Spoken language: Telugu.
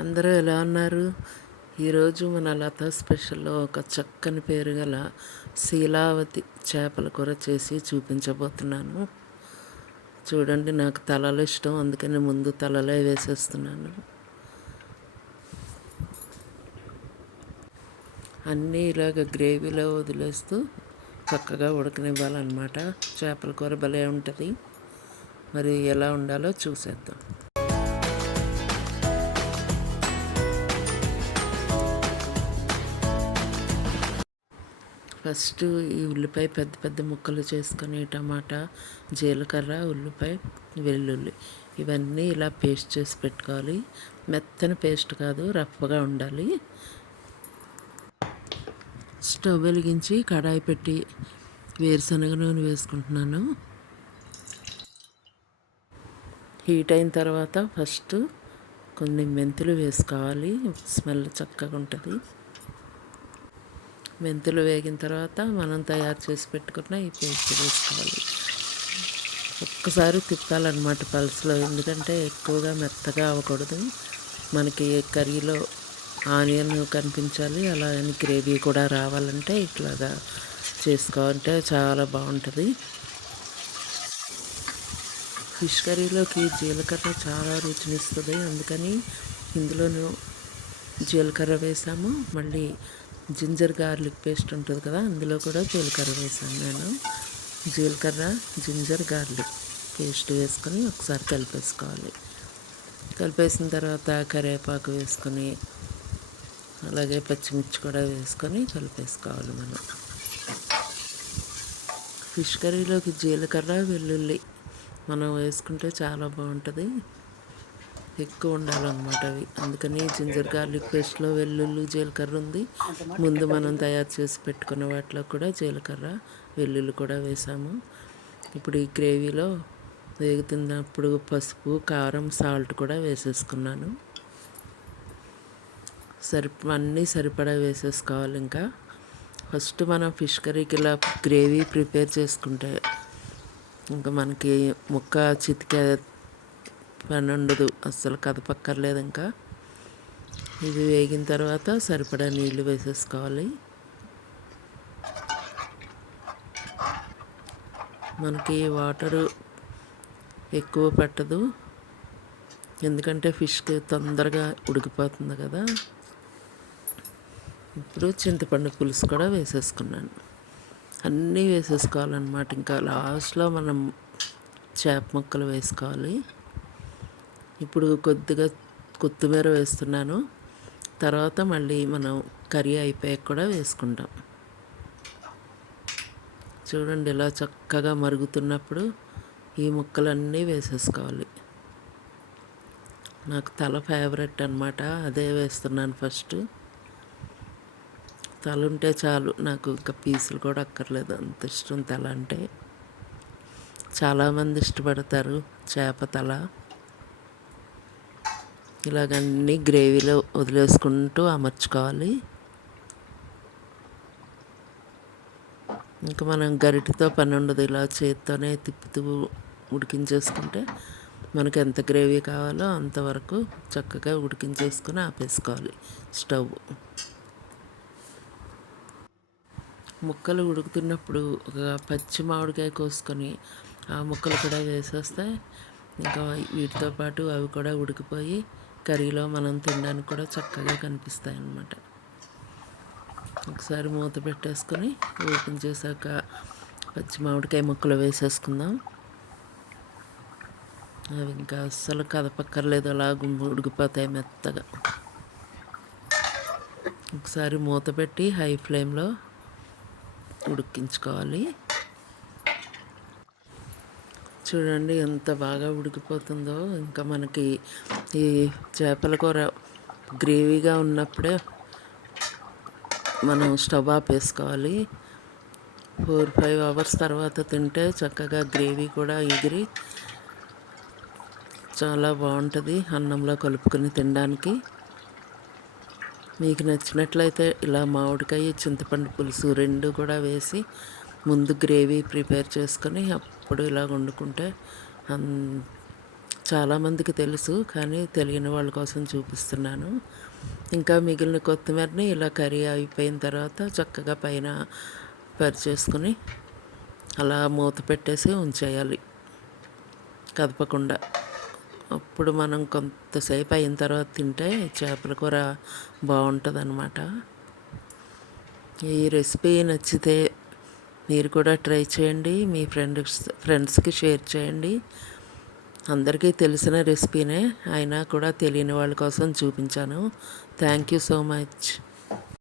అందరూ ఎలా ఉన్నారు? ఈరోజు మన లత స్పెషల్లో ఒక చక్కని పేరు గల శీలావతి చేపల కూర చేసి చూపించబోతున్నాను. చూడండి నాకు తలలు ఇష్టం అందుకని ముందు తలలే వేసేస్తున్నాను. అన్నీ ఇలాగ గ్రేవీలో వదిలేస్తూ చక్కగా ఉడకనివ్వాలన్నమాట. చేపల కూర భలే ఉంటుంది. మరి ఎలా ఉండాలో చూసేద్దాం. ఫస్ట్ ఈ ఉల్లిపాయ పెద్ద పెద్ద ముక్కలు చేసుకొని టమాటా జీలకర్ర ఉల్లిపాయ వెల్లుల్లి ఇవన్నీ ఇలా పేస్ట్ చేసి పెట్టుకోవాలి. మెత్తని పేస్ట్ కాదు రఫ్గా ఉండాలి. స్టవ్ వెలిగించి కడాయి పెట్టి వేరుశనగ నూనె వేసుకుంటున్నాను. హీట్ అయిన తర్వాత ఫస్ట్ కొన్ని మెంతులు వేసుకోవాలి. స్మెల్ చక్కగా ఉంటుంది. మెంతులు వేగిన తర్వాత మనం తయారు చేసి పెట్టుకున్న ఈ పేస్ట్ వేసుకోవాలి. ఒక్కసారి తిప్పాలన్నమాట పల్స్లో ఎందుకంటే ఎక్కువగా మెత్తగా అవ్వకూడదు. మనకి కర్రీలో ఆనియన్ కనిపించాలి అలాగని గ్రేవీ కూడా రావాలంటే ఇట్లాగా చేసుకోవాలంటే చాలా బాగుంటుంది. ఫిష్ కర్రీలోకి జీలకర్ర చాలా రుచినిస్తుంది అందుకని ఇందులోనూ జీలకర్ర వేసాము. మళ్ళీ జింజర్ గార్లిక్ పేస్ట్ ఉంటుంది కదా అందులో కూడా జీలకర్ర వేసాను నేను. జీలకర్ర జింజర్ గార్లిక్ పేస్ట్ వేసుకొని ఒకసారి కలిపేసుకోవాలి. కలిపేసిన తర్వాత కరివేపాకు వేసుకొని అలాగే పచ్చిమిర్చి కూడా వేసుకొని కలిపేసుకోవాలి మనం. ఫిష్ కర్రీలోకి జీలకర్ర వెల్లుల్లి మనం వేసుకుంటే చాలా బాగుంటుంది. ఎక్కువ ఉండాలన్నమాట అవి. అందుకని జింజర్ గార్లిక్ పేస్ట్లో వెల్లుల్లి జీలకర్ర ఉంది. ముందు మనం తయారు చేసి పెట్టుకున్న వాటిలో కూడా జీలకర్ర వెల్లుల్లి కూడా వేసాము. ఇప్పుడు ఈ గ్రేవీలో వేగుతున్నప్పుడు పసుపు కారం సాల్ట్ కూడా వేసేసుకున్నాను. సరి అన్నీ సరిపడా వేసేసుకోవాలి ఇంకా. ఫస్ట్ మనం ఫిష్ కర్రీకి ఇలా గ్రేవీ ప్రిపేర్ చేసుకుంటే ఇంకా మనకి ముక్క చితికే పని ఉండదు అస్సలు కదపక్కర్లేదు ఇంకా. ఇది వేగిన తర్వాత సరిపడా నీళ్ళు వేసేసుకోవాలి. మనకి వాటరు ఎక్కువ పెట్టదు. ఎందుకంటే ఫిష్కి తొందరగా ఉడికిపోతుంది కదా. ఇప్పుడు చింతపండు పులుసు కూడా వేసేసుకున్నాను. అన్నీ వేసేసుకోవాలన్నమాట. ఇంకా లాస్ట్లో మనం చేప ముక్కలు వేసుకోవాలి. ఇప్పుడు కొద్దిగా కొత్తిమీర వేస్తున్నాను. తర్వాత మళ్ళీ మనం కర్రీ అయిపోయాక కూడా వేసుకుంటాం. చూడండి ఇలా చక్కగా మరుగుతున్నప్పుడు ఈ ముక్కలన్నీ వేసేసుకోవాలి. నాకు తల ఫేవరెట్ అనమాట అదే వేస్తున్నాను ఫస్ట్ తల ఉంటే చాలు. నాకు ఇంకా పీసులు కూడా అక్కర్లేదు. అంత ఇష్టం తల అంటే. చాలామంది ఇష్టపడతారు చేప తల. ఇలాగన్నీ గ్రేవీలో వదిలేసుకుంటూ అమర్చుకోవాలి ఇంకా మనం గరిటితో పని ఉండదు ఇలా చేత్తోనే తిప్పుతూ ఉడికించేసుకుంటే మనకు ఎంత గ్రేవీ కావాలో అంతవరకు చక్కగా ఉడికించేసుకొని ఆపేసుకోవాలి స్టవ్. ముక్కలు ఉడుకుతున్నప్పుడు ఒక పచ్చి మామిడికాయ కోసుకొని ఆ ముక్కలు కూడా వేసేస్తే ఇంకా వీటితో పాటు అవి కూడా ఉడికిపోయి కర్రీలో మనం తినడానికి కూడా చక్కగా కనిపిస్తాయి అన్నమాట ఒకసారి మూత పెట్టేసుకొని ఓపెన్ చేశాక పచ్చి మామిడికాయ ముక్కలు వేసేసుకుందాం. అవి ఇంకా అస్సలు కదపక్కర్లేదు అలా ఉడికిపోతాయి మెత్తగా. ఒకసారి మూత పెట్టి హై ఫ్లేమ్లో ఉడికించుకోవాలి. చూడండి ఎంత బాగా ఉడికిపోతుందో. ఇంకా మనకి ఈ చేపల కూర గ్రేవీగా ఉన్నప్పుడే మనం స్టవ్ ఆపేసుకోవాలి ఫోర్ ఫైవ్ అవర్స్ తర్వాత తింటే చక్కగా గ్రేవీ కూడా ఎగిరి చాలా బాగుంటుంది అన్నంలో కలుపుకొని తినడానికి. మీకు నచ్చినట్లయితే ఇలా మామిడికాయ చింతపండు పులుసు రెండు కూడా వేసి ముందు గ్రేవీ ప్రిపేర్ చేసుకొని అప్పుడు ఇలా వండుకుంటే చాలామందికి తెలుసు కానీ తెలియని వాళ్ళ కోసం చూపిస్తున్నాను. ఇంకా మిగిలిన కొత్తిమీరని ఇలా కర్రీ అయిపోయిన తర్వాత చక్కగా పైన పరిచేసుకుని అలా మూత పెట్టేసి ఉంచేయాలి కదపకుండా. అప్పుడు మనం కొంతసేపు అయిన తర్వాత తింటే చేపల కూర బాగుంటుంది అన్నమాట ఈ రెసిపీ నచ్చితే మీరు కూడా ట్రై చేయండి మీ ఫ్రెండ్స్ ఫ్రెండ్స్కి షేర్ చేయండి. అందరికీ తెలిసిన రెసిపీనే అయినా కూడా తెలియని వాళ్ళ కోసం చూపించాను. Thank you so much.